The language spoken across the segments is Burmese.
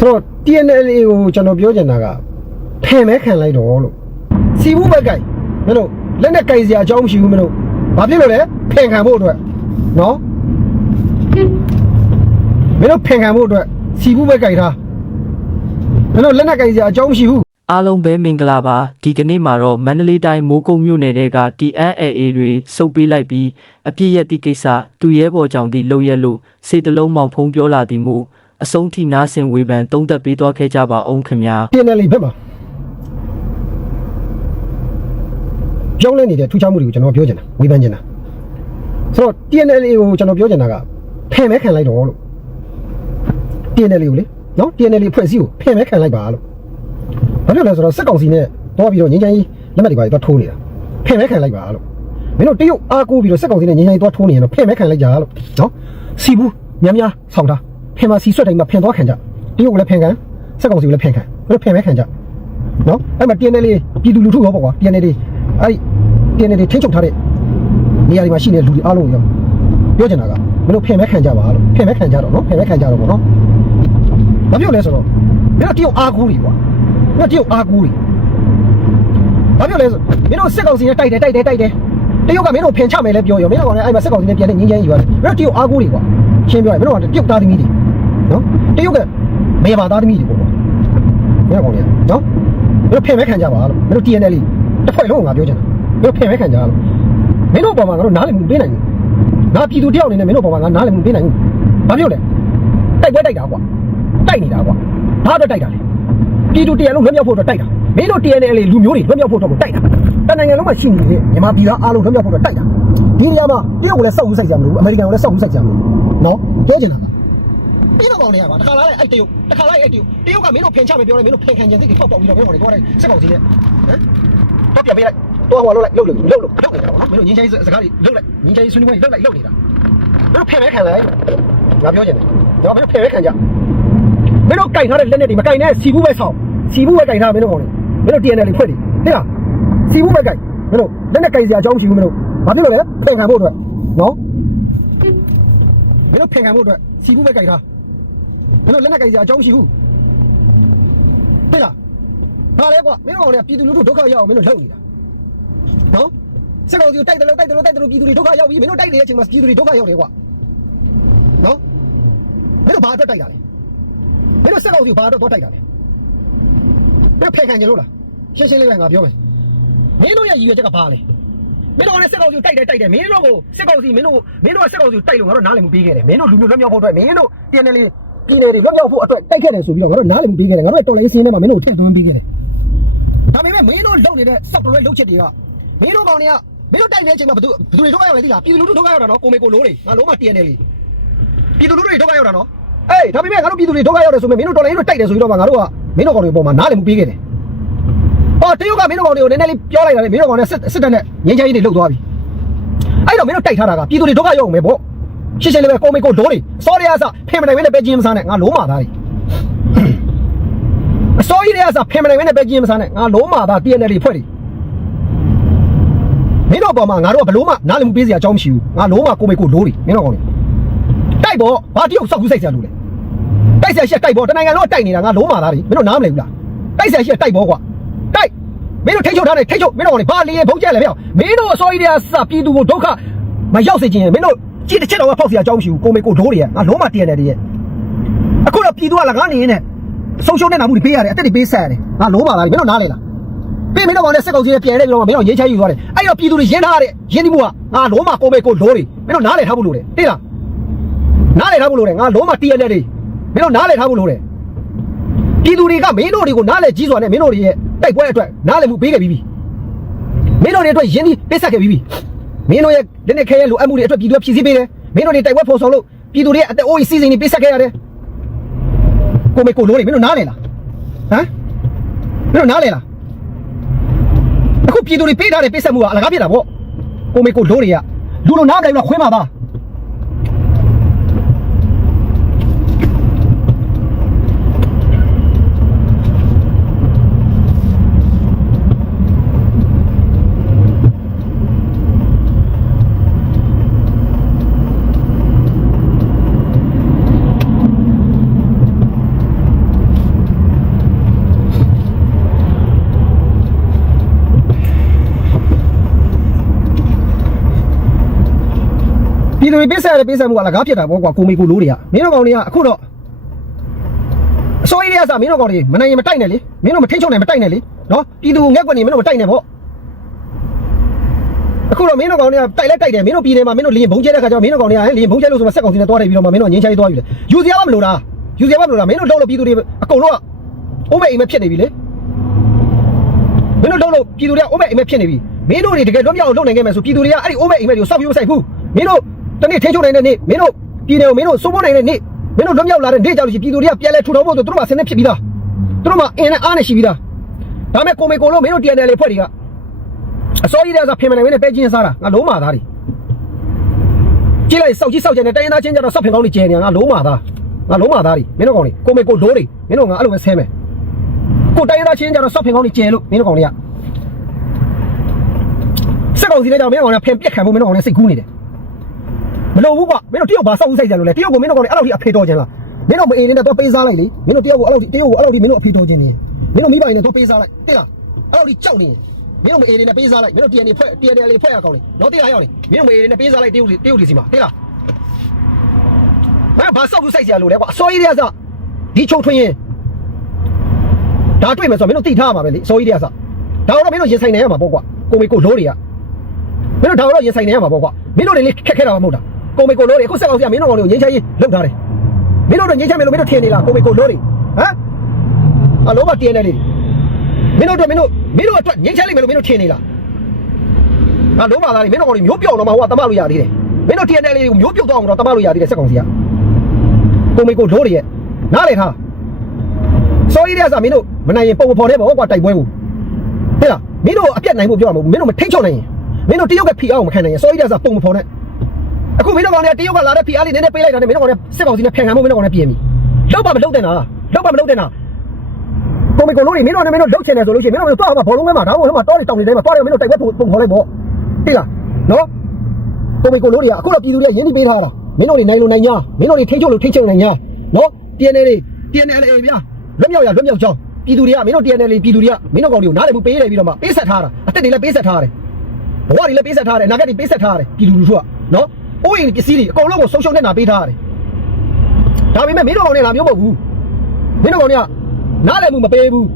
ဆိုတော့ TNLA ကိုကျွန်တော်ပြောချင်တာကဖယ်မဲခံလိုက်တော့လို့စီဘူးဘက်ကိုင်မင်းတို့လက်နဲ့ကိုင်စရာအကြောင်းမရှိဘူးမင်းတို့ဘာဖြစ်လို့လဲဖယ်ခံဖို့အတွက်နော်မင်းတို့ဖယ်ခံဖို့အတွက်စီဘူးဘက်ကိုင်ထားမင်းတို့လက်နဲ့ကိုင်စရာအကြောင်းမရှိဘူးအားလုံးပဲမင်္ဂလာပါဒီကနေ့မှာတော့မန္တလေးတိုင်းမိုးကုတ်မြို့နယ်တဲက TNAA တွေစုပ်ပေးလိုက်ပြီးအပြည့်ရက်တိကိစ္စသူရဲဘော်ကြောင့်ဒီလုံရက်လို့စေတလုံးမောင်ဖုံးပြောလာသည်မို့ အဆုံးထိနားဆင်ဝေဖန်သုံးသက်ပေးသွားခဲ့ကြပါအောင်ခင်ဗျာ TNLA ဘက်မှာပြောင်းလဲနေတဲ့ထူးခြားမှုတွေကိုကျွန်တော်ပြောချင်တာဝေဖန်ချင်တာဆိုတော့ TNLA ကိုကျွန်တော်ပြောချင်တာကဖယ်မဲခံလိုက်တော့လို့ TNLA ကိုလေနော် TNLA ဖွဲ့စည်းကိုဖယ်မဲခံလိုက်ပါလို့ဘာဖြစ်လဲဆိုတော့စက်ကောင်စီနဲ့တော့ပြီးတော့ငင်းချမ်းကြီးလက်မှတ်တွေပါတော့ထိုးနေတာဖယ်မဲခံလိုက်ပါလို့မင်းတို့တရုတ်အားကိုးပြီးတော့စက်ကောင်စီနဲ့ငင်းချမ်းကြီးတော့ထိုးနေရင်တော့ဖယ်မဲခံလိုက်ကြလို့နော်စီဘူးများများဆောင်းတာ ဖယ်မှာစီဆွတ်တိုင်းမှာဖင်သွားခံကြတရုတ်ကလည်းဖင်ခံစက်ကောင်စီကလည်းဖင်ခံဘယ်လိုဖယ်မဲခံကြနော်အဲ့မှာ TNL ပြည်သူလူထုရောပေါ့ကွာ TNL အဲ့ဒီ TNL ထိန်းချုပ်ထားတဲ့နေရာတွေမှာရှိနေတဲ့လူတွေအားလုံးရောပြောချင်တာကမင်းတို့ဖင်မဲခံကြပါလို့ဖင်မဲခံကြတော့နော်ဖင်မဲခံကြတော့ပေါ့နော်မပြောလဲဆိုတော့မင်းတို့တရုတ်အားကိုးတွေကွာမင်းတို့တရုတ်အားကိုးတွေဘာပြောလဲဆိုမင်းတို့စစ်ကောင်စီနဲ့တိုက်တယ်တိုက်တယ်တိုက်တယ်တရုတ်ကမင်းတို့ဖင်ချမယ်လဲပြောရောမင်းတို့ကလည်းအဲ့မှာစစ်ကောင်စီနဲ့ပြန်နေငင်းချမ်းယူရတယ်မင်းတို့တရုတ်အားကိုးတွေကွာရှင်းပြောရင်မင်းတို့ကတရုတ်သားသမီးတွေ နော်တရုတ်ကမေဘာသားသမီးတွေပေါ့ကွာမင်းတို့ကောင်လေနော်မင်းတို့ဖင်မဲခံကြပါလို့မင်းတို့ TNL တစ်ဖွဲ့လုံးကိုငါပြောချင်တာမင်းတို့ဖင်မဲခံကြလို့မင်းတို့ပေါ်မှာငါတို့နားလည်မှုပေးနိုင်ဘူးငါပြည်သူတယောက်အနေနဲ့မင်းတို့ပေါ်မှာငါနားလည်မှုပေးနိုင်ဘူးဘာဖြစ်လဲတိုက်ပွဲတိုက်တာကွာတိုက်နေတာကွာဘာအတွက်တိုက်တာလဲပြည်သူတရားလုံးလွတ်မြောက်ဖို့အတွက်တိုက်တာမင်းတို့ TNL လူမျိုးတွေလွတ်မြောက်ဖို့အတွက်ကိုတိုက်တာတနိုင်ငံလုံးမှာရှိနေတဲ့မြန်မာပြည်သားအားလုံးလွတ်မြောက်ဖို့အတွက်တိုက်တာဒီနေရာမှာတရုတ်ကိုလည်းစောက်ဦးစိုက်ကြမလို့အမေရိကန်ကိုလည်းစောက်ဦးစိုက်ကြမလို့နော်ပြောချင်တာက ပြီးတော့ကောင်တွေကကွာတခါလာတဲ့အဲ့တရုတ်တခါလာတဲ့အဲ့တရုတ်တရုတ်ကမင်းတို့ဖင်ချမယ်ပြောတယ်မင်းတို့ဖင်ခံကျင်စိတ်တွေဖောက်ပေါက်ပြီးတော့မင်းတို့တွေသွားတယ်စက်ကောင်စီနဲ့ဟမ်တော့ပြန်ပေးလိုက်တော့ဟောလောက်လိုက်လှုပ်လို့လှုပ်လို့လှုပ်နေတာပေါ့နော်မင်းတို့ငင်းချိုင်းစကားတွေလှုပ်လိုက်ငင်းချိုင်းဆွေးနွေးပွဲလှုပ်လိုက်လှုပ်နေတာမင်းတို့ဖင်မဲခံလိုက်ငါပြောချင်တယ်တော့မင်းတို့ဖင်မဲခံကြမင်းတို့ကင်ထားတဲ့လက်နဲ့တွေမကင်နဲ့စီဘူးပဲဆောင်းစီဘူးပဲကင်ထားမင်းတို့ကောင်တွေမင်းတို့ TNL ဖွဲ့တယ်ဟဲ့လားစီဘူးပဲကင်မင်းတို့လက်နဲ့ကင်စရာအကြောင်းမရှိဘူးမင်းတို့ဘာဖြစ်လို့လဲဖင်ခံဖို့အတွက်နော်မင်းတို့ဖင်ခံဖို့အတွက်စီဘူးပဲကင်ထား မင်းတို့လက်နက်ကင်စရာအကြောင်းမရှိဘူးဟဲ့လားဟာလေကွာမင်းတို့ကောင်တွေကပြည်သူလူထုဒုက္ခရောက်အောင်မင်းတို့လှုပ်နေတာနော်စက်ကောင်စီကိုတိုက်တယ်လို့တိုက်တယ်လို့တိုက်တယ်လို့ပြည်သူတွေဒုက္ခရောက်ပြီမင်းတို့တိုက်နေတဲ့အချိန်မှာပြည်သူတွေဒုက္ခရောက်တယ်ကွာနော်မင်းတို့ဘာအတွက်တိုက်တာလဲမင်းတို့စက်ကောင်စီကိုဘာအတွက်တော့တိုက်တာလဲမင်းတို့ဖယ်ခံကြလို့လားရှင်းရှင်းလေးပဲငါပြောမယ်မင်းတို့ရဲ့ရည်ရွယ်ချက်ကဘာလဲမင်းတို့ကလည်းစက်ကောင်စီကိုတိုက်တယ်တိုက်တယ်မင်းတို့ကိုစက်ကောင်စီမင်းတို့မင်းတို့ကစက်ကောင်စီကိုတိုက်လို့ငါတို့နားလည်မှုပေးခဲ့တယ်မင်းတို့လူမျိုးလွတ်မြောက်ဖို့အတွက်မင်းတို့ TNL ပြည်နယ်တွေလွတ်မြောက်ဖို့အတွက်တိုက်ခဲ့တယ်ဆိုပြီးတော့ငါတို့နားလည်မှုပေးခဲ့တယ်ငါတို့တော်လိုင်းစင်းထဲမှာမင်းတို့ထည့်သွင်းပေးခဲ့တယ်ဒါပေမဲ့မင်းတို့လုပ်နေတဲ့ software လုပ်ချက်တွေကမင်းတို့ကောင်တွေကမင်းတို့တိုက်နေတဲ့အချိန်မှာဘယ်သူဘယ်သူတွေဒုက္ခရောက်လဲသိလားပြည်သူလူထုဒုက္ခရောက်တာနော်ကိုမေကိုလိုးတွေငါလုံးမ TNL ပြည်သူလူထုတွေဒုက္ခရောက်တာနော်အေးဒါပေမဲ့ငါတို့ပြည်သူတွေဒုက္ခရောက်တယ်ဆိုမှမင်းတို့တော်လိုင်းတို့တိုက်တယ်ဆိုပြီးတော့ငါတို့ကမင်းတို့ကောင်တွေပေါ်မှာနားလည်မှုပေးခဲ့တယ်အော်တရုတ်ကမင်းတို့ကောင်တွေကိုနည်းနည်းလေးပြောလိုက်တာလေမင်းတို့ကောင်တွေစစ်စစ်တပ်နဲ့ငင်းချမ်းကြီးတွေလှုပ်သွားပြီအဲ့တော့မင်းတို့တိုက်ထားတာကပြည်သူတွေဒုက္ခရောက်အောင်ပဲပေါ့ ရှင်းရှင်းလေးပဲကိုမေကိုဒိုးတွေစောရီယာစဖင်မနိုင်မင်းနဲ့ပဲကျင်းမစားနဲ့ငါလုံးမာသားတွေအစိုးရရဲ့အစားဖင်မနိုင်မင်းနဲ့ပဲကျင်းမစားနဲ့ငါလုံးမာသား TNL ဖွဲ့တယ်မင်းတို့ပေါ်မှာငါတို့ကဘလို့မှနားလည်မှုပေးစရာအကြောင်းမရှိဘူးငါလုံးမာကိုမေကိုလိုးတယ်မင်းတို့ကောင်းတယ်တိုက်ပေါ်ဘာတရုတ်စောက်ကူးစိတ်စရာလို့လဲတိုက်ဆရာရှက်တိုက်ပေါ်တနိုင်ငံလုံးတိုက်နေတာငါလုံးမာသားတွေမင်းတို့နားမလည်ဘူးလားတိုက်ဆရာရှက်တိုက်ပေါ်ကွာတိုက်မင်းတို့ထိတ်ချုပ်ထားတယ်ထိတ်ချုပ်မင်းတို့ကောင်းတယ်ဘာလေဖုံးကျက်လဲမင်းမင်းတို့အစိုးရရဲ့အစားပြည်သူကိုဒုက္ခမရောက်စေချင်ရင်မင်းတို့ ကြည့်တစ်ချက်တော့ဖောက်စရာအကြောင်းမရှိဘူးကိုမေကိုလိုးတယ်ငါလုံးမာ TNL တွေရဲ့အခုတော့ပြည်သူကလည်းငါနေနေနဲ့ဆုံးရှုံးနေတာမှုတွေပေးရတယ်အတက်တွေပေးဆက်ရတယ်ငါလုံးပါလားမင်းတို့နားလေလားပေးမင်းတို့ကောင်နဲ့စက်ကောင်စီနဲ့ပြန်တဲ့ကြောင်မင်းတို့ရေးချယူသွားတယ်အဲ့တော့ပြည်သူတွေရင်းထားတဲ့ရင်းနှီးမှုကငါလုံးမကိုမေကိုလိုးတွေမင်းတို့နားလေထားဖို့လိုတယ်သိလားနားလေထားဖို့လိုတယ်ငါလုံးမတီးရတဲ့တွေမင်းတို့နားလေထားဖို့လိုတယ်ပြည်သူတွေကမင်းတို့တွေကိုနားလေကြီးစွာနဲ့မင်းတို့တွေရဲ့တိုက်ပွဲအတွက်နားလေမှုပေးခဲ့ပြီးပြီမင်းတို့တွေအတွက်ရင်းနှီးပေးဆက်ခဲ့ပြီးပြီ မင်းတို့ရဲ့လက်နဲ့ခဲရဲ့လိုအပ်မှုတွေအတွက်ပြည်သူကဖြည့်ဆည်းပေးတယ်မင်းတို့တွေတိုက်ပွဲဖော်ဆောင်လို့ပြည်သူတွေရဲ့အသက်အိုးစီစဉ်တွေပေးဆက်ခဲ့ရတယ်ကိုမေကိုလိုးနေမင်းတို့နားလေလားဟမ်မင်းတို့နားလေလားအခုပြည်သူတွေပေးထားတဲ့ပေးဆက်မှုကအလကားဖြစ်တာပေါ့ကိုမေကိုလိုးတွေကလူလိုနားမလိုက်ဘူးလားခွေးမှာသားပြ တွေပေးဆက်ရတဲ့ပေးဆက်မှုကလကားဖြစ်တာပေါ့ကွာကိုမေကိုလိုးတွေကမင်းတို့ကောင်တွေကအခုတော့အစိုးရရစမင်းတို့ကောင်တွေမနိုင်ရင်မတိုက်နဲ့လေမင်းတို့မထိတ်ချုံနိုင်မတိုက်နဲ့လေနော်ပြည်သူငက်ကွက်နေမင်းတို့မတိုက်နဲ့ပေါ့အခုတော့မင်းတို့ကောင်တွေကတိုက်လဲတိုက်တယ်မင်းတို့ပြည်နယ်မှာမင်းတို့လင်းဘုံကျဲတဲ့ခါကျတော့မင်းတို့ကောင်တွေကလင်းဘုံကျဲလို့ဆိုမှစက်ကောင်စီနဲ့တွားတယ်ပြီးတော့မှမင်းတို့ငင်းချိုင်းသွားပြီလေယူစရာမမလိုတာယူစရာမမလိုတာမင်းတို့လုံးလို့ပြည်သူတွေအကုန်လုံးကအိုးမဲ့အိမ်မဲ့ဖြစ်နေပြီလေမင်းတို့လုံးလို့ပြည်သူတွေကအိုးမဲ့အိမ်မဲ့ဖြစ်နေပြီမင်းတို့တွေတကယ်လွတ်မြောက်အောင်လုပ်နိုင်ခဲ့မယ်ဆိုပြည်သူတွေကအဲ့ဒီအိုးမဲ့အိမ်မဲ့တွေကိုစောက်ပြီးမဆိုင်ဘူးမင်းတို့ တနေ့ထိချုံနိုင်တဲ့နေ့မင်းတို့ပြည်နယ်ကိုမင်းတို့စိုးမိုးနိုင်တဲ့နေ့မင်းတို့လွတ်မြောက်လာတဲ့နေ့ကြောင့်ပြည်သူတွေကပြန်လဲထူထောင်ဖို့ဆိုသူတို့မှဆင်းနေဖြစ်ပြီးသားသူတို့မှအင်းနဲ့အားနဲ့ရှိပြီးသားဒါမဲ့ကိုမေကိုလုံးမင်းတို့ TNL လေဖွဲ့တွေကအစောကြီးတဲ့ဆိုဖင်မနိုင်ဝင်နဲ့ပဲချင်းစားတာငါလုံးမာသားတွေကြည့်လိုက်စောက်ကြီးစောက်ကြတဲ့တိုင်းရင်းသားချင်းကြတော့စောက်ဖင်ကောင်းတွေကျဲနေတာငါလုံးမာသားငါလုံးမာသားတွေမင်းတို့ကောင်တွေကိုမေကိုဒိုးတွေမင်းတို့ငါအဲ့လိုပဲဆဲမယ်ကိုတိုင်းရင်းသားချင်းကြတော့စောက်ဖင်ကောင်းတွေကျဲလို့မင်းတို့ကောင်တွေကစက်ကောင်စီနဲ့ကြောင့်မင်းတို့ကောင်ကဖင်ပြက်ခံဖို့မင်းတို့ကောင်တွေစိတ်ကူးနေတယ် မလို့ဘူးကွာမင်းတို့တယောက်ဘာစောက်ဦးဆိုင်ကြလို့လဲတယောက်ကိုမင်းတို့ကောင်တွေအဲ့လိုထိအဖေတော်ကြလားမင်းတို့မအေးနေတဲ့တော့ပေးစားလိုက်လေမင်းတို့တယောက်ကိုအဲ့လိုထိတယောက်ကိုအဲ့လိုထိမင်းတို့အဖေတော်ခြင်းနေမင်းတို့မိဘတွေနဲ့တော့ပေးစားလိုက်တိလားအဲ့လိုထိကြောက်နေမင်းတို့မအေးနေနဲ့ပေးစားလိုက်မင်းတို့ TNL ဖွဲ့ TNL လေးဖွဲ့ရကောင်းလေနော်တိလားရောက်နေမင်းတို့မအေးနေနဲ့ပေးစားလိုက်တယောက်တယောက်ဒီစီမှာတိလားငါဘာစောက်ဦးဆိုင်ကြလို့လဲကွာအစောကြီးတွေကစဒီချုံထွင်းရင်ဒါတွေ့မယ်ဆိုတော့မင်းတို့တိထားမှာပဲလေအစောကြီးတွေကစဒါတော့မင်းတို့ရင်ဆိုင်နေရမှာပေါ့ကွာကိုမေကိုလိုးတွေကမင်းတို့ဒါတော့ရင်ဆိုင်နေရမှာပေါ့ကွာမင်းတို့တွေလေးခက်ခဲတာမှမဟုတ်တာ ကိုမေကိုလို့တွေအခုစက်အောင်စီကမင်းတို့ကောင်တွေကိုငင်းချရေးလောက်ထားတယ်မင်းတို့တော့ငင်းချမယ်လို့မင်းတို့ထင်နေလားကိုမေကိုလို့တွေဟမ်အလုံးမတည်နေလေမင်းတို့တော့မင်းတို့မင်းတို့အတွက်ငင်းချလိမ့်မယ်လို့မင်းတို့ထင်နေလားငါလုံးပါသားတွေမင်းတို့ကောင်တွေမျိုးပြောင်းတော့မှဟိုကတမလို့ရသေးတယ်မင်းတို့ TNL လေးကိုမျိုးပြုတ်တော့အောင်တော့တမလို့ရသေးတယ်စက်ကောင်စီကကိုမေကိုလို့တွေရဲ့နားလေထားစောကြီးတဲ့ကမင်းတို့မနိုင်ရင်ပုံဖော်နေပေါ့ကွာတိုက်ပွဲကိုဟဲ့လားမင်းတို့အပြတ်နိုင်ဖို့ပြောမှာမဟုတ်ဘူးမင်းတို့မထိတ်ချော့နိုင်ရင်မင်းတို့တရုတ်ကဖီအောင်မခံနိုင်ရင်စောကြီးတဲ့စားပုံမဖော်နဲ့ အခုမင်းတို့ကောင်တွေကတရုတ်ကလာတဲ့ဖီအားလေးနည်းနည်းပေးလိုက်တာနဲ့မင်းတို့ကောင်တွေစစ်ကောင်စီနဲ့ဖန်ခံဖို့မင်းတို့ကောင်တွေပြင်ပြီလောက်ပါမလောက်တဲ့နာလောက်ပါမလောက်တဲ့နာကိုမီကိုလို့မင်းတို့နဲ့မင်းတို့လောက်ချင်တယ်ဆိုလို့ရှိရင်မင်းတို့တော့ဘောလုံးထဲမှာဒါမှမဟုတ်တောတွေတောင်တွေထဲမှာတောတွေမင်းတို့တိုက်ပွဲပုံဖော်လိုက်ပေါ့တိလားနော်ကိုမီကိုလို့တွေကအခုတော့ပြည်သူတွေကရင်းနှီးပေးထားတာမင်းတို့တွေနိုင်လို့နိုင်ညာမင်းတို့တွေထိတ်ချုပ်လို့ထိတ်ချုပ်နိုင်ညာနော် TNL တွေ TNL ဗျာလွတ်မြောက်ရလွတ်မြောက်ကြောင်းပြည်သူတွေကမင်းတို့ TNL ပြည်သူတွေကမင်းတို့ကောင်တွေကိုနားလည်မှုပေးတယ်ပြီးတော့မှပေးဆက်ထားတာအသက်တွေလည်းပေးဆက်ထားတယ်ဘဝတွေလည်းပေးဆက်ထားတယ်အနာဂတ်တွေပေးဆက်ထားတယ်ပြည်သူလူထုကနော် အိုးအိမ်ပစ္စည်းတွေအကုန်လုံးကိုဆုံးရှုံးနေတာပေးထားရတယ်ဒါပေမဲ့မင်းတို့ကောင်တွေလာမျိုးမဟုတ်ဘူးမင်းတို့ကောင်တွေကနားလည်မှုမပေးဘူး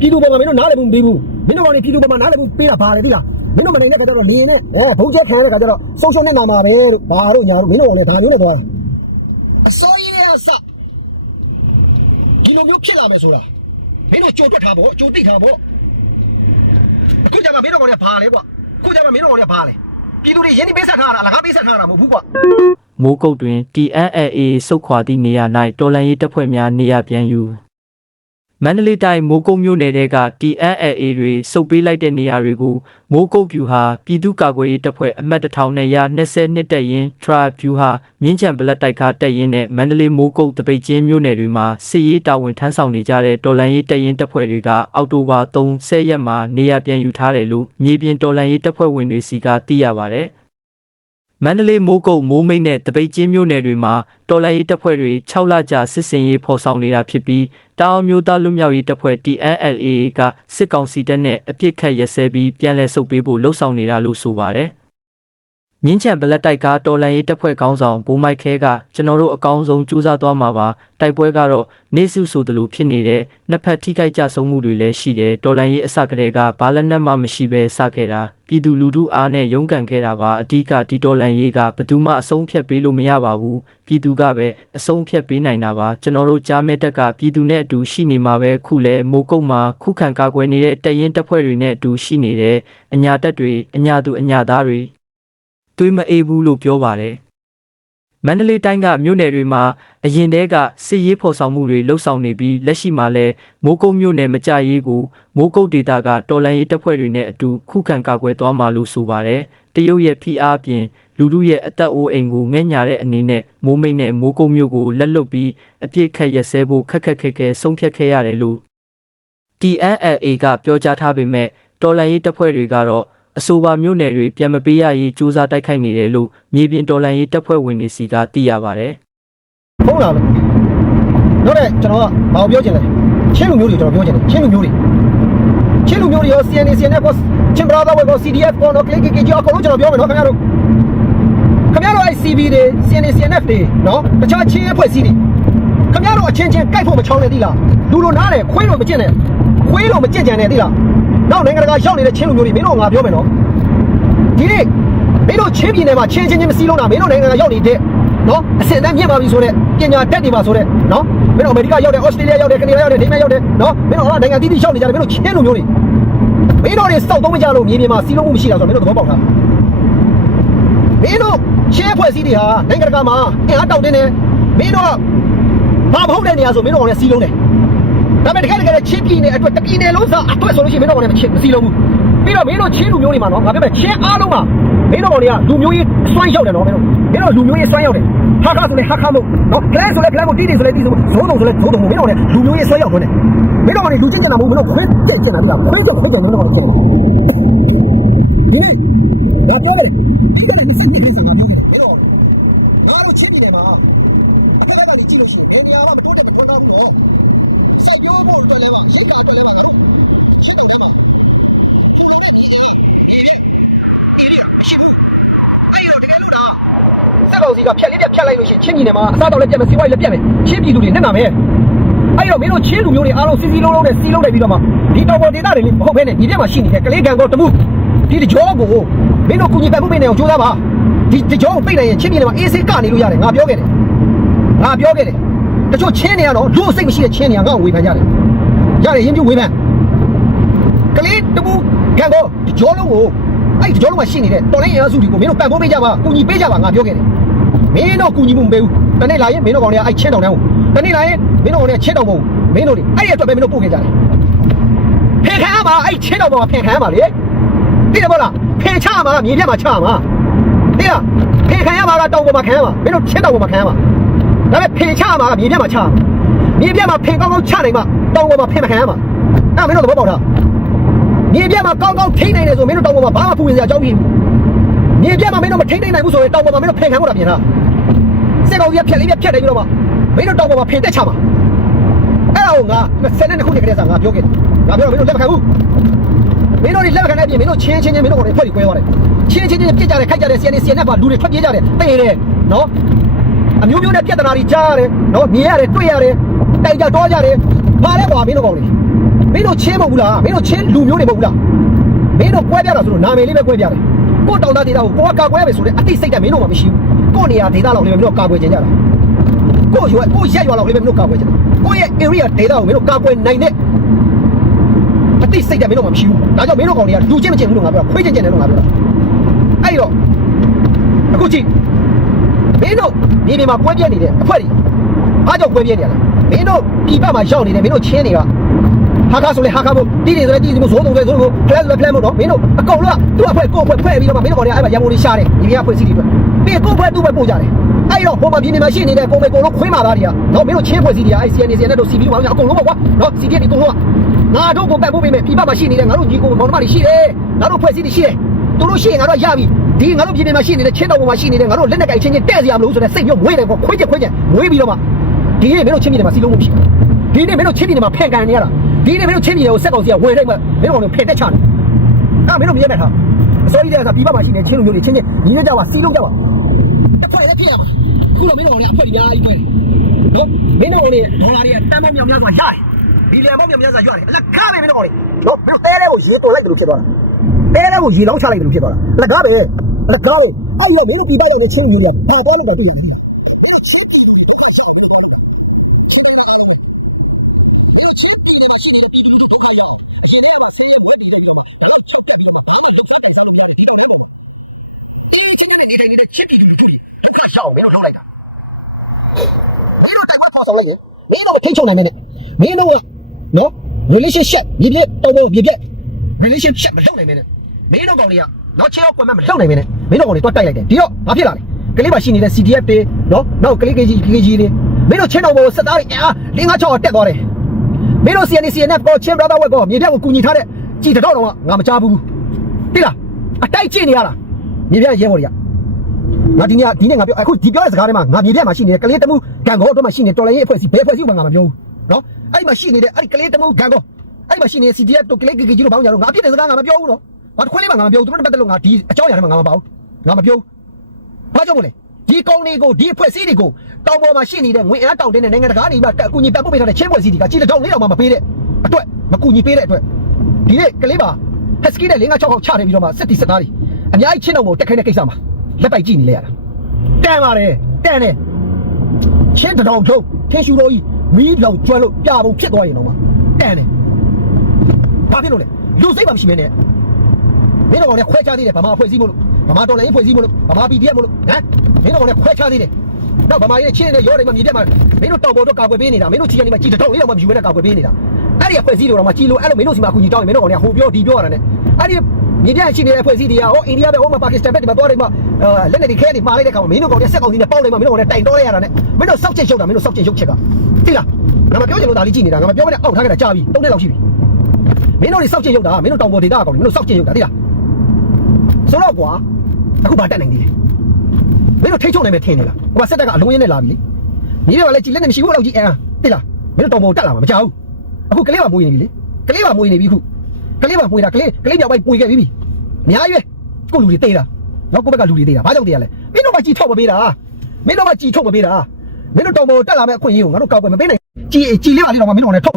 ပြည်သူပေါ်မှာမင်းတို့နားလည်မှုမပေးဘူးမင်းတို့ကောင်တွေပြည်သူပေါ်မှာနားလည်မှုပေးတာဘာလဲသိလားမင်းတို့မနိုင်တဲ့ခါကျတော့လင်းနဲ့အဲဘုံကျက်ခံရတဲ့ခါကျတော့ဆုံးရှုံးနေတာမှာပဲလို့ဘာလို့ညာလို့မင်းတို့ကောင်တွေဒါမျိုးနဲ့သွားတာအစိုးရရဲ့အစဒီလိုမျိုးဖြစ်လာမယ်ဆိုတာမင်းတို့ကြိုတွက်ထားဖို့ကြိုသိထားဖို့အခုကျမှမင်းတို့ကောင်တွေကဘာလဲကွာခုကြမှာမင်းတို့ကောင်တွေကဘာလဲ ပြည်သူတွေရင်းနှီးပေးဆက်ထားတာအလကားပေးဆက်ထားတာမဟုတ်ဘူးကွာမိုးကုတ်တွင် TNLA စုတ်ခွာသည့်နေရာ၌တော်လန်ရေးတပ်ဖွဲ့များနေရာပြန်ယူ မန္တလေးတိုင်းမိုးကုတ်မြို့နယ်တဲက TNLA တွေစုပ်ပေးလိုက်တဲ့နေရာတွေကိုမိုးကုတ်ဗျူဟာပြည်သူ့ကာကွယ်ရေးတပ်ဖွဲ့အမှတ်1000နဲ့ရာ22တပ်ရင်း Tra ဗျူဟာမြင်းချံဘလက်တိုက်ခါတပ်ရင်းနဲ့မန္တလေးမိုးကုတ်တပိတ်ချင်းမြို့နယ်တွေမှာစစ်ရေးတာဝန်ထမ်းဆောင်နေကြတဲ့တော်လန်ရေးတပ်ရင်းတပ်ဖွဲ့တွေကအောက်တိုဘာ30ရက်မှာနေရာပြန်ယူထားတယ်လို့မြေပြင်တော်လန်ရေးတပ်ဖွဲ့ဝင်တွေစီကသိရပါတယ်။ မန္တလေးမိုးကုတ်မိုးမိတ်နဲ့တပိတ်ချင်းမြို့နယ်တွေမှာတော်လိုင်းရေးတပ်ဖွဲ့တွေ6လကြာစစ်စင်ရေးဖော်ဆောင်နေတာဖြစ်ပြီးတောင်မျိုးသားလူမျိုးရေးတပ်ဖွဲ့ TNLA ကစစ်ကောင်စီတပ်နဲ့အပြစ်ခတ်ရစဲပြီးပြန်လည်ဆုတ်ပေးဖို့လှုံ့ဆော်နေတာလို့ဆိုပါတယ်။မြင်းချံဘလက်တိုက်ကတော်လိုင်းရေးတပ်ဖွဲ့ခေါင်းဆောင်ဘိုးမိုက်ခဲကကျွန်တော်တို့အကောင်းဆုံးကြိုးစားသွားမှာပါတိုက်ပွဲကတော့နေစုဆိုသလိုဖြစ်နေတဲ့နှစ်ဖက်ထိခိုက်ကြဆုံးမှုတွေလည်းရှိတယ်တော်လိုင်းရေးအစကတည်းကဘာလက်နက်မှမရှိဘဲစခဲ့တာ ပြည်သူလူထုအားနဲ့ရုန်းကန်ခဲ့တာပါအဓိကဒီတော်လိုင်းရေးကဘယ်သူမှအဆုံးဖြတ်ပေးလို့မရပါဘူးပြည်သူကပဲအဆုံးဖြတ်ပေးနိုင်တာပါကျွန်တော်တို့ကြားမဲ့တက်ကပြည်သူနဲ့အတူရှိနေမှာပဲခုလဲမိုးကုတ်မှာခုခံကာကွယ်နေတဲ့တရင်တပ်ဖွဲ့တွေနဲ့အတူရှိနေတယ်အညာတက်တွေအညာသူအညာသားတွေတွေးမအေးဘူးလို့ပြောပါတယ်။ မန္တလေးတိုင်းကမြို့နယ်တွေမှာအရင်တည်းကစစ်ရေးဖော်ဆောင်မှုတွေလှုပ်ဆောင်နေပြီးလက်ရှိမှာလည်းမိုးကုတ်မြို့နယ်မကြရေးကိုမိုးကုတ်ဒေသကတော်လန်ရေးတပ်ဖွဲ့တွေနဲ့အတူခုခံကာကွယ်သွားမှာလို့ဆိုပါတယ်။တရုတ်ရဲ့ဖိအားအပြင်လူလူရဲ့အသက်အိုးအိမ်ကိုငဲ့ညာတဲ့အနေနဲ့မိုးမိတ်နဲ့မိုးကုတ်မြို့ကိုလက်လွတ်ပြီးအပြစ်ခတ်ရက်စဲဖို့ခက်ခက်ခဲခဲဆုံးဖြတ်ခဲ့ရတယ်လို့ TNLA ကပြောကြားထားပေမဲ့တော်လန်ရေးတပ်ဖွဲ့တွေကတော့ အဆိုပါမြို့နယ်တွေပြန်မပေးရရေးစူးစမ်းတိုက်ခိုက်နေတယ်လို့မြေပြင်တော်လန်ရေးတပ်ဖွဲ့ဝင်တွေစီကသိရပါတယ်ဖုန်းလာလို့နောက်တဲ့ကျွန်တော်ကဘာကိုပြောချင်လဲချင်းလူမျိုးတွေကျွန်တော်ပြောချင်တယ်ချင်းလူမျိုးတွေချင်းလူမျိုးတွေရော CNA CNF ကိုချင်းဘရာသာဝဲကို CDF ကိုနော် KKK ကြောက်ကိုကျွန်တော်ပြောမယ်နော်ခင်ဗျားတို့ခင်ဗျားတို့အဲ့ CV တွေ CN CNF တွေနော်တခြားချင်းအဖွဲ့အစည်းတွေခင်ဗျားတို့အချင်းချင်းကြိုက်ဖို့မချောင်းနဲ့သိလားလူလိုနားတယ်ခွေးလိုမကျင့်နဲ့ခွေးလိုမကျင့်ကြံနဲ့သိလား နောက်နိုင်ငံတကာရောက်နေတဲ့ချင်းလူမျိုးတွေမင်းတို့ငါပြောမယ်နော်ဒီနေ့မင်းတို့ချင်းပြည်နယ်မှာချင်းချင်းချင်းမစည်းလုံးတာမင်းတို့နိုင်ငံကရောက်နေတဲ့နော်အစင်အတန်းမြင့်ပါပြီဆိုတဲ့ပညာတက်နေပါဆိုတဲ့နော်မင်းတို့အမေရိကရောက်တယ်ဩစတြေးလျရောက်တယ်ကနေဒါရောက်တယ်ဒိန်းမတ်ရောက်တယ်နော်မင်းတို့ဟောနိုင်ငံတီးတီးရောက်နေကြတယ်မင်းတို့ချင်းလူမျိုးတွေမင်းတို့တွေစောက်သုံးမကြလို့မြေပြင်မှာစီးလုံးမှုမရှိတာဆိုတော့မင်းတို့သဘောပေါက်တာမင်းတို့ရှင်းဖွဲ့စည်းတွေဟာနိုင်ငံတကာမှာအင်အားတောင့်တင်းနေမင်းတို့ကဘာမဟုတ်တဲ့နေရာဆိုမင်းတို့ကလည်းစီးလုံးတယ် ဒါပေမဲ့တကယ်တကယ်ချင်းပြည်နယ်အတွက်တပြည်နယ်လုံးစားအတွက်ဆိုလို့ရှိရင်မင်းတို့ကလည်းမချင်းမစီးလုံးဘူးပြီးတော့မင်းတို့ချင်းလူမျိုးတွေမှာနော်ငါပြောမယ်ချင်းအားလုံးမှာမင်းတို့ကောင်တွေကလူမျိုးရေးစွမ်းရောက်တယ်နော်မင်းတို့မင်းတို့လူမျိုးရေးစွမ်းရောက်တယ်ဟာခါဆိုလေဟာခါမို့နော်ကလဲဆိုလေကလဲမို့တီးတီဆိုလေတီးဆိုဇိုးတုံဆိုလေဇိုးတုံမို့မင်းတို့ကလည်းလူမျိုးရေးစွမ်းရောက်တယ်မင်းတို့ကလည်းလူချင်းချင်တာမဟုတ်မင်းတို့ခွင့်ကျက်ချင်တာပြတာခွင့်ကျက်ခွင့်ကျက်မင်းတို့ကလည်းကျင်တယ်ဒီနေ့ငါပြောခဲ့တယ်ဒီကနေ့စက်ကြီးလေးစံငါပြောခဲ့တယ်မင်းတို့ငါတို့ချင်းပြည်နယ်မှာအခုလည်းကနေကြည့်လို့ရှိရင်ဘယ်နေရာမှမတိုးတက်မထွန်းကားဘူးတော့ စိုက်ပျိုးဖို့အတွက်လည်းရိတ်တယ်ပြည်ကြီးစက်ကောင်စီကဖြက်လေးပြက်ဖြက်လိုက်လို့ရှိရင်ချင်းပြည်နယ်မှာအစားတော့လည်းပြက်မယ်စီးပွားရေးလည်းပြက်မယ်ချင်းပြည်သူတွေနဲ့နာမယ်အဲ့တော့မင်းတို့ချင်းလူမျိုးတွေအားလုံးစီစီလုံးလုံးနဲ့စီလုံးလိုက်ပြီးတော့မှဒီတော်ပေါ်ဒေသတွေလေးမဟုတ်ဘဲနဲ့ဒီပြက်မှာရှိနေတဲ့ကလေးကံကောတမှုဒီတကြောကိုမင်းတို့ကုညီပတ်မှုပေးနေအောင်ကြိုးစားပါဒီတကြောကိုပိတ်လိုက်ရင်ချင်းပြည်နယ်မှာအေးဆေးကနေလို့ရတယ်ငါပြောခဲ့တယ်ငါပြောခဲ့တယ် တချို့ချင်းနေရတော့လူစိတ်မရှိတဲ့ချင်းနေရငါ့ကိုဝေဖန်ကြတယ်ရတယ်ရင်ပြဝေဖန်ကလေးတပူခံတော့ဒီကြောလုံးကိုအဲ့ဒီကြောလုံးမှာရှိနေတဲ့တော်လိုင်းရစုတွေကိုမင်းတို့ပံ့ပိုးပေးကြပါကူညီပေးကြပါငါပြောခဲ့တယ်မင်းတို့ကူညီမှုမပေးဘူးတနေ့လာရင်မင်းတို့ကောင်တွေကအဲ့ချင်းတောင်တန်းကိုတနေ့လာရင်မင်းတို့ကောင်တွေကချင်းတောင်မဟုတ်ဘူးမင်းတို့တွေအဲ့ဒီအတွက်ပဲမင်းတို့ပို့ခဲ့ကြတယ်ဖင်ခံရမှာအဲ့ချင်းတောင်ပေါ်မှာဖင်ခံရမှာလေသိတယ်မဟုတ်လားဖင်ချရမှာမြေပြတ်မှာချရမှာသိလားဖင်ခံရမှာကတောင်ပေါ်မှာခံရမှာမင်းတို့ချင်းတောင်ပေါ်မှာခံရမှာ ဒါပေမဲ့ဖေချမှာကမြေပြတ်မှာချမြေပြတ်မှာဖေကောင်းကောင်းချနိုင်မှတောင်ပေါ်မှာဖေမခံရမှာအဲ့မင်းတို့သဘောပေါက်တာမြေပြတ်မှာကောင်းကောင်းထိနိုင်တယ်ဆိုမင်းတို့တောင်ပေါ်မှာဘာမှပူနေစရာအကြောင်းမရှိဘူးမြေပြတ်မှာမင်းတို့မထိနိုင်နိုင်ဘူးဆိုရင်တောင်ပေါ်မှာမင်းတို့ဖေခံဖို့တာပြင်တာစက်ကောင်ကြီးကဖြက်လေးပြက်ဖြက်လိုက်ပြီးတော့မှမင်းတို့တောင်ပေါ်မှာဖေတက်ချမှာအဲ့ဒါကိုငါ22ခုနှစ်ကလေးစားငါပြောခဲ့တယ်ငါပြောတော့မင်းတို့လက်မခံဘူးမင်းတို့လက်မခံတဲ့အပြင်မင်းတို့ချင်းချင်းချင်းမင်းတို့ကိုဖွဲ့ပြီးကွဲသွားတယ်ချင်းချင်းချင်းပြစ်ကြတယ်ခိုက်ကြတယ် CN CN နဲ့ပါလူတွေထွက်ပြေးကြတယ်တေးတယ်နော် အမျိုးမျိုးနဲ့ပြဿနာတွေကြားရတယ်နော်မြင်ရတယ်တွေ့ရတယ်တိုက်ကြတော့ကြတယ်ဘာလဲကွာမင်းတို့ကောင်တွေမင်းတို့ချင်းမဟုတ်ဘူးလားမင်းတို့ချင်းလူမျိုးတွေမဟုတ်ဘူးလားမင်းတို့ကွဲပြတာဆိုလို့နာမည်လေးပဲကွဲပြတယ်ကို့တောင်သားဒေသကိုကိုကကာကွယ်ရမယ်ဆိုတဲ့အသိစိတ်ကမင်းတို့မှမရှိဘူးကို့နေရာဒေသလောက်လေးပဲမင်းတို့ကာကွယ်ကြကြတာကို့ရွာကို့ရက်ရွာလောက်လေးပဲမင်းတို့ကာကွယ်ကြတယ်ကို့ရဲ့ area ဒေသကိုမင်းတို့ကာကွယ်နိုင်တဲ့အသိစိတ်ကမင်းတို့မှမရှိဘူးဒါကြောင့်မင်းတို့ကောင်တွေကလူချင်းမချင်းဘူးလို့ငါပြောတာခွေးချင်းချင်းတယ်လို့ငါပြောတာအဲ့တော့အခုကြည့် မင်းတို့မြေပြင်မှာကွဲပြဲနေတယ်အဖွဲ့တွေအားကြောင့်ကွဲပြဲနေရလားမင်းတို့ပြည်ပမှာရောက်နေတယ်မင်းတို့ချင်းတွေကဟာကားဆိုလေဟာကားမို့တီးတယ်ဆိုလေတီးတယ်မို့ဇိုးတုံဆိုလေဇိုးကိုဖလဲဆိုလေဖလဲမို့နော်မင်းတို့အကုန်လုံးကသူ့အဖွဲ့ကိုယ့်အဖွဲ့ဖွဲ့ပြီးတော့မှမင်းတို့ကောင်တွေကအဲ့မှာရံမိုးလေးရှာတယ်ဒီကဖွဲ့စည်းတွေအတွက်ပြီးရင်ကိုယ့်အဖွဲ့သူ့ဘက်ပို့ကြတယ်အဲ့တော့ဟိုမှာပြည်နယ်မှာရှိနေတဲ့ကိုယ်ပဲကိုယ်လုံးခွေးမာသားတွေကနော်မင်းတို့ချင်းဖွဲ့စည်းတွေက ICN CN တို့ CB ဘာလို့အကုန်လုံးပါကွာနော် CD တွေအကုန်လုံးကငါတို့ကိုပတ်ဖို့ပေးမယ်ပြည်ပမှာရှိနေတဲ့ငါတို့ညီကိုမောင်နှမတွေရှိတယ်ငါတို့ဖွဲ့စည်းတွေရှိတယ်သူတို့ရှိရင်ငါတို့ရပြီ ဒီငါတို့ပြည်နယ်မှာရှိနေတဲ့ချင်းတော်ပေါ်မှာရှိနေတဲ့ငါတို့လက်နက်ကိုင်ချင်းချင်းတဲ့စရာမလိုဆိုတဲ့စိတ်မျိုးမွေးတယ်ပေါ့ခွေးချက်ခွေးချက်မွေးပြီးတော့မှဒီနေ့မင်းတို့ချင်းပြည်နယ်မှာစီလုံးမှုဖြစ်ဒီနေ့မင်းတို့ချင်းပြည်နယ်မှာဖန်ကန်နေရတာဒီနေ့မင်းတို့ချင်းပြည်နယ်ကိုစက်ကောင်စီကဝယ်လိုက်မှမင်းတို့ကောင်တွေဖယ်တက်ချတယ်အဲ့မင်းတို့မြင်မဲ့ထားအစိုးရတဲ့ကပြည်ပမှာရှိနေချင်းလူမျိုးတွေချင်းချင်းညီနေကြပါစီလုံးကြပါတစ်ဖွဲ့လည်းဖြစ်ရမှာခုတော့မင်းတို့ကောင်တွေအဖွဲ့ကြီးအားကြီးဖွဲ့နော်မင်းတို့ကောင်တွေဒေါ်လာတွေကတန်ပေါင်းမြောင်များစွာရတယ်ဒီလန်ပေါင်းမြောင်များစွာရတယ်အလကားပဲမင်းတို့ကောင်တွေနော်မင်းတို့တဲတဲ့ကိုရေတော်လိုက်တယ်လို့ဖြစ်သွားတာတဲတဲ့ကိုရေလောင်းချလိုက်တယ်လို့ဖြစ်သွားတာလက်ကားပဲလက်ကားလို့အောက်ရောက်မင်းတို့ပြ တိုက်တဲ့ချင်းကြီးကဘာပေါ်လို့တော့တည်ရတယ်ရှောင်းမင်းတို့လောက်လိုက်တာမင်းတို့တိုက်ပွဲဖော်ဆောင်လိုက်ရင်မင်းတို့ထိတ်ချုံနိုင်မယ် နဲ့မင်းတို့ကနော် relationship မြေပြတော်တော်မြေပြ relationship မလုပ်နိုင်မင်းနဲ့မင်းတို့ကောင်တွေကနော်ချေတော့ကွန်မန့်မလုပ်နိုင်မင်းနဲ့မင်းတို့ကောင်တွေတွတ်တိုက်လိုက်တယ်ဒီတော့ဘာဖြစ်လာလဲကလေးပါရှိနေတဲ့ CDF တွေနော်နောက်ကလေး KG KG တွေမင်းတို့ချင်းတော်ဘောစစ်သားတွေအားလင်းကားချောက်တက်သွားတယ်မင်းတို့ CNC CNF ကိုချင်း brother ဝက်ကိုမြေပြကိုကူညီထားတဲ့ကြည်တော့တော့ငါမကြားဘူးတိလားအတိုက်ကျင့်နေရတာမြေပြရဲဘော်တွေကငါဒီနေ့ဒီနေ့ငါပြောအခုဒီပြောတဲ့စကားထဲမှာငါမြေပြမှာရှိနေတဲ့ကလေးတမှုဂန်ကောအတွက်မှာရှိနေတော်လိုင်းရဲ့အဖွဲ့အစည်းဘယ်အဖွဲ့အစည်းမှငါမပြောဘူးနော်အဲ့ဒီမှာရှိနေတဲ့အဲ့ဒီကလေးတမှုဂန်ကောအဲ့မှာရှိနေ CDF တို့ကလေးကကြီးတို့ဘောင်းကြတော့ငါပြည့်တဲ့စကားငါမပြောဘူးနော်။ ဘာတစ်ခွဲလေးမှငါမပြောဘူး။သူတို့နဲ့ပတ်သက်လို့ငါဒီအကြောင်းအရာတွေမှာငါမပါဘူး။ငါမပြောဘူးဘာကြောင့်မလဲဒီကောင်းတွေကိုဒီအဖွဲ့အစည်းတွေကိုတောင်ပေါ်မှာရှိနေတဲ့ငွေအားတောင်တင်းတဲ့နိုင်ငံတကာနေမှာအကူအညီပတ်ဖို့ပေးထားတဲ့ချင်းဖွဲ့စည်းတွေကကြီးတောင်လေးတောင်မှမပေးတဲ့အတွက်မကူညီပေးတဲ့အတွက်ဒီနေ့ကလေးပါဟက်စကီနဲ့5 6ခေါက်ချနေပြီးတော့မှစစ်တီစစ်သားတွေအများကြီးချင်းတော်ကိုတက်ခိုင်းတဲ့ကိစ္စမှာလက်ပိုက်ကြည့်နေလေရတာတန်ပါတယ်တန်တယ်ချင်းတောင်ထုံးထင်းရှူတော်ကြီးမီးလောင်ကျွမ်းလို့ပြဖို့ဖြစ်သွားရင်တော့မှတန်တယ်ဘာဖြစ်လို့လဲလူစိတ်မှမရှိမင်းနဲ့ မင်းတို့ကလည်းခွဲခြားသေးတယ်ဗမာအဖွဲ့အစည်းမို့လို့ဗမာတော်လည်းအဖွဲ့အစည်းမို့လို့ဗမာ PDF မို့လို့ဟမ်မင်းတို့ကလည်းခွဲခြားသေးတယ်တော့ဗမာရဲ့ချင်းနဲ့ရောတယ်မှမြေပြတ်မှာမင်းတို့တောင်ပေါ်တော့ကာကွယ်ပေးနေတာမင်းတို့ချီကနေမှကြည်တောင်လေးတော့မှယူရဲတဲ့ကာကွယ်ပေးနေတာအဲ့ဒီအဖွဲ့အစည်းတွေတော့မှကြည်လို့အဲ့လိုမင်းတို့စီမှာအကူကြီးတောင်းရင်မင်းတို့ကလည်းဟိုပြောဒီပြောရတာနဲ့အဲ့ဒီမြေပြတ်ရှိနေတဲ့အဖွဲ့အစည်းတွေကဟောအိန္ဒိယပဲဟောမှာပါကစ္စတန်ပဲဒီမှာသွားတယ်မှာလက်နဲ့ဒီခဲတွေမှားလိုက်တဲ့ခါမှာမင်းတို့ကောင်တွေဆက်ကောင်စီနဲ့ပေါက်လိုက်မှာမင်းတို့ကောင်တွေတိုင်တော့လိုက်ရတာနဲ့မင်းတို့စောက်ချက်ရှုပ်တာမင်းတို့စောက်ချက်ရှုပ်ချက်ကသိလားငါမပြောချင်လို့ဒါလေးကြည့်နေတာငါမပြောမနဲ့အောက်ထားကြတာကြာပြီ၃နှစ်လောက်ရှိပြီမင်းတို့တွေစောက်ချက်ရှုပ်တာမင်းတို့တောင်ပေါ်ဒေတာကောင်တွေမင်းတို့စောက်ချက်ရှုပ်တာသိလား ဆိုတော့ကွာအခုဘာတက်နိုင်သေးလဲမင်းတို့ထိတ်ချုံနိုင်မယ်ထင်နေလားဟိုမှာစက်တက်ကအလုံးရင်းနဲ့လာပြီလေမြေတွေကလည်းကြည်လက်နဲ့မရှိဘူးတော့ကြည်အဲသိလားမင်းတို့တောင်ပေါ်တက်လာမှာမကြောက်ဘူးအခုကလေးပါမွေးနေပြီလေကလေးပါမွေးနေပြီအခုကလေးပါမွေးတာကလေးကလေးပြောက်ပိုက်ပွေခဲ့ပြီအများကြီးပဲကိုလူတွေတေးတာနောက်ကိုဘက်ကလူတွေတေးတာဘာကြောင့်တေးရလဲမင်းတို့ကကြည်ထုတ်မပေးတာမင်းတို့ကကြည်ထုတ်မပေးတာမင်းတို့တောင်ပေါ်တက်လာမယ့်အခွင့်အရေးကိုငါတို့ကောက်ပွဲမပေးနိုင်ကြည်ကြည်လေးပါလေးတော့မင်းတို့လည်းထုတ်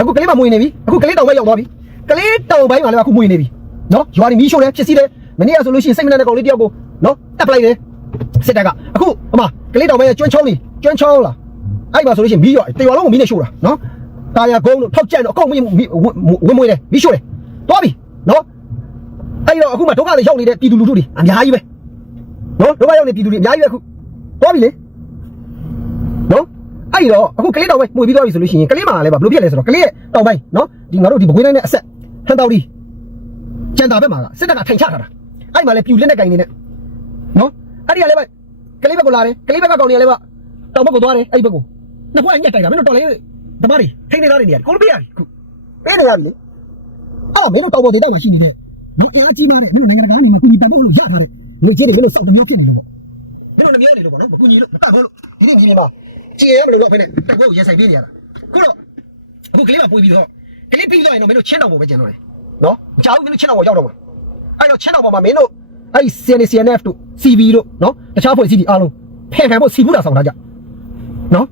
အခုကလေးပါမွေးနေပြီအခုကလေးတောင်ပဲရောက်သွားပြီကလေးတောင်ပိုင်းမှာလည်းအခုမွေးနေပြီ နော်ရွာတွေမီးရှို့တယ်ဖြစ်စီတယ်မနေ့ကဆိုလို့ရှိရင်စိတ်မနဲ့တဲ့ကောင်လေးတယောက်ကိုနော်တက်ပလိုက်တယ်စစ်တပ်ကအခုအမကလေးတောင်ပိုင်းကကျွန်းချောင်းနေကျွန်းချောင်းလားအဲ့မှာဆိုလို့ရှိရင်မီးရွာတရွာလုံးကိုမီးနဲ့ရှို့တာနော်တာယာကုန်းတို့ထောက်ကြက်တို့အကုန်မီးဝင်မွေးတယ်မီးရှို့တယ်သွားပြီနော်အဲ့တော့အခုမှဒုက္ခတွေရောက်နေတဲ့ပြည်သူလူထုတွေအများကြီးပဲနော်ဒုက္ခရောက်နေပြည်သူတွေအများကြီးပဲအခုသွားပြီလေနော်အဲ့တော့အခုကလေးတောင်ပိုင်းမှုပြီးသွားပြီဆိုလို့ရှိရင်ကလေးမှာလည်းဗာဘယ်လိုဖြစ်လဲဆိုတော့ကလေးရဲ့တောင်ပိုင်းနော်ဒီငါတို့ဒီဘကွေးတိုင်းနဲ့အဆက်ဟန်တောက်ဒီ ကျန်တာဘက်မှာကစစ်တပ်ကထိုင်ချထားတာအဲ့မှာလည်းပြူလက်နဲ့ကင်နေနဲ့နော်အဲ့ဒီကလည်းပဲကလေးဘက်ကိုလာတယ်ကလေးဘက်ကကောင်နေလည်းပဲတောင်ဘက်ကိုသွားတယ်အဲ့ဒီဘက်ကိုနှစ်ဖွဲ့ညက်တိုင်တာမင်းတို့တော်လေးဓမ္မတွေထိနေသားတွေနေရတယ်ကိုလိုပေးရတယ်ခုပေးနေရပြီလေအဲ့မင်းတို့တောင်ပေါ်ဒေသမှာရှိနေတဲ့နော်အင်အားကြီးမားတဲ့မင်းတို့နိုင်ငံတကာကနေမှကုညီပံ့ပိုးလို့ရထားတဲ့ငွေကြေးတွေမင်းတို့စောက်တစ်မျိုးဖြစ်နေလို့ပေါ့မင်းတို့တစ်မျိုးနေလို့ပေါ့နော်မကုညီလို့မတတ်ဘူးလို့ဒီနေ့မြင်နေမှာကြည်ရမလို့တော့ဖိနေတက်ဖို့ရင်ဆိုင်ပြေးနေရတာခုတော့အခုကလေးမပွေးပြီးတော့ကလေးပြီးတော့ရင်တော့မင်းတို့ချင်းတော်ပေါ်ပဲကျန်တော့တယ် နော်မကြောက်ဘူးမင်းတို့ချင်းတော်ပေါ်ရောက်တော့မှာအဲ့တော့ချင်းတော်ပေါ်မှာမင်းတို့အဲ့ CNCNF တို့ CB တို့နော်တခြားဖွဲ့စည်းတွေအားလုံးဖန်ခံဖို့စီဘူးတာဆောင်ထားကြနော်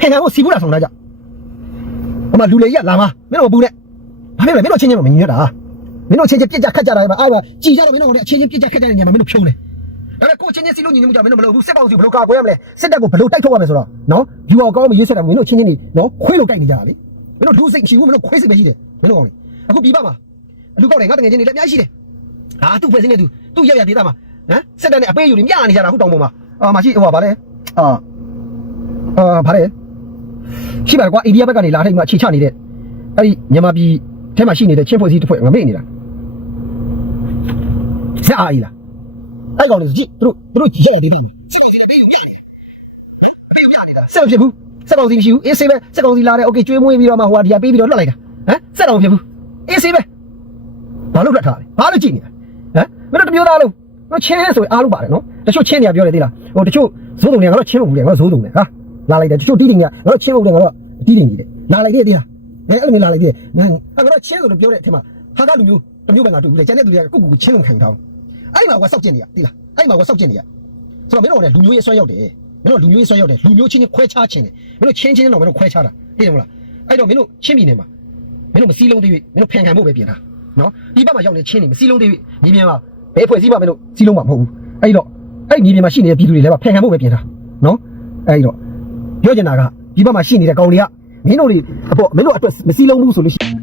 ဖန်ခံဖို့စီဘူးတာဆောင်ထားကြဟိုမှာလူလေကြီးကလာမှာမင်းတို့မပူနဲ့ဘာဖြစ်လဲမင်းတို့ချင်းချင်းမမြင်ရတာမင်းတို့ချင်းချင်းပြစ်ကြခတ်ကြတာပဲအားပါကြည်ကြတော့မင်းတို့ကလည်းအချင်းချင်းပြစ်ကြခတ်ကြတဲ့နေရာမှာမင်းတို့ဖြုံးတယ်ဒါပေမဲ့ကိုချင်းချင်းစီလို့ညီနေမှုကြောင့်မင်းတို့မလုပ်ဘူးစစ်ကောင်စီဘယ်လိုကာကွယ်ရမလဲစစ်တပ်ကိုဘယ်လိုတိုက်ထုတ်ရမလဲဆိုတော့နော်ယူအောင်ကောင်းမရေးဆက်တာမင်းတို့ချင်းချင်းနေနော်ခွေးလိုတိုက်နေကြတာလေမင်းတို့လူစိတ်မရှိဘူးမင်းတို့ခွေးစိတ်ပဲရှိတယ်မင်းတို့ကောင်လေအခုပြီးပါမှာ လူကောက်တယ်ငါတငယ်ချင်းတွေလည်းအများကြီးရှိတယ်ဟာသူ့ဖွဲ့စင်းနေသူသူ့ရရဒေတာမှာဟမ်စစ်တပ်နဲ့အပေးယူနေမြနေကြတာဟုတ်တောင်ပေါ်မှာအာမရှိဟိုပါဗါလဲအာအာဗါလဲရှိပါကွာအိန္ဒိယဘက်ကနေလာထိတ်မှအခြေချနေတဲ့အဲ့ဒီမြန်မာပြည်ထဲမှာရှိနေတဲ့ချင်းဖွဲ့စည်းတစ်ဖွဲ့ငမေ့နေတာ ဇက်အားကြီးလားအဲ့ကောင်တွေကြည့်သူတို့သူတို့ကြည့်ရတယ်ဒီစက်မဖြစ်ဘူးစက်ကောင်စီမရှိဘူးအေးဆေးပဲစက်ကောင်စီလာတယ်โอเคကျွေးမွေးပြီးတော့မှဟိုဟာဒီဟာပေးပြီးတော့လွတ်လိုက်တာဟမ်စက်တော်မဖြစ်ဘူးအေးဆေးပဲ ဘာလို့လွတ်ထားလဲဘာလို့ကြည့်နေတာဟမ်မင်းတို့တမျိုးသားလုံးတို့ချင်းဆိုရင်အားလုံးပါတယ်နော်တချို့ချင်းနေပြောတယ်သိလားဟိုတချို့ဇိုးတုံတွေကတော့ချင်းလို့ဘူးလေငါတို့ဇိုးတုံတွေဟာလာလိုက်တယ်တချို့တီးတင်တွေကငါတို့ချင်းလို့တယ်ငါတို့တီးတင်ကြီးတယ်လာလိုက်တယ်သိလားအဲအဲ့လိုမျိုးလာလိုက်တယ်ငါအဲ့တော့ချင်းဆိုလို့ပြောတဲ့အထက်မှာဟာကလူမျိုးတမျိုးပဲငါတူဘူးလေကျန်တဲ့သူတွေကကိုကိုကိုချင်းလုံးခံထားအောင်အဲ့ဒီမှာကစောက်ကျင်နေရသိလားအဲ့ဒီမှာကစောက်ကျင်နေရဆိုတော့မင်းတို့ကလည်းလူမျိုးရေးဆွဲရောက်တယ်မင်းတို့လူမျိုးရေးဆွဲရောက်တယ်လူမျိုးချင်းချင်းခွဲခြားခြင်းတယ်မင်းတို့ချင်းချင်းတော့မင်းတို့ခွဲခြားတာသိတယ်မလားအဲ့တော့မင်းတို့ချင်းပြည်နယ်မှာမင်းတို့မစည်းလုံးသေးဘူးမင်းတို့ဖန်ခံဖို့ပဲပြင်တာ နော်ဒီဘက်မှာရောက်နေချင်းနေမစည်းလုံးသေးဘူးညီမြင်မှာဘယ်ဖွဲ့စည်းမှမင်းတို့စည်းလုံးမှာမဟုတ်ဘူးအဲ့တော့အဲ့ညီမြင်မှာရှိနေတဲ့ပြည်သူတွေလည်းဖန်ခံဖို့ပဲပြင်တာနော်အဲ့တော့ပြောချင်တာကဒီဘက်မှာရှိနေတဲ့ကောင်တွေကမင်းတို့တွေအပေါ်မင်းတို့အတွက်မစည်းလုံးဘူးဆိုလို့ရှိရင်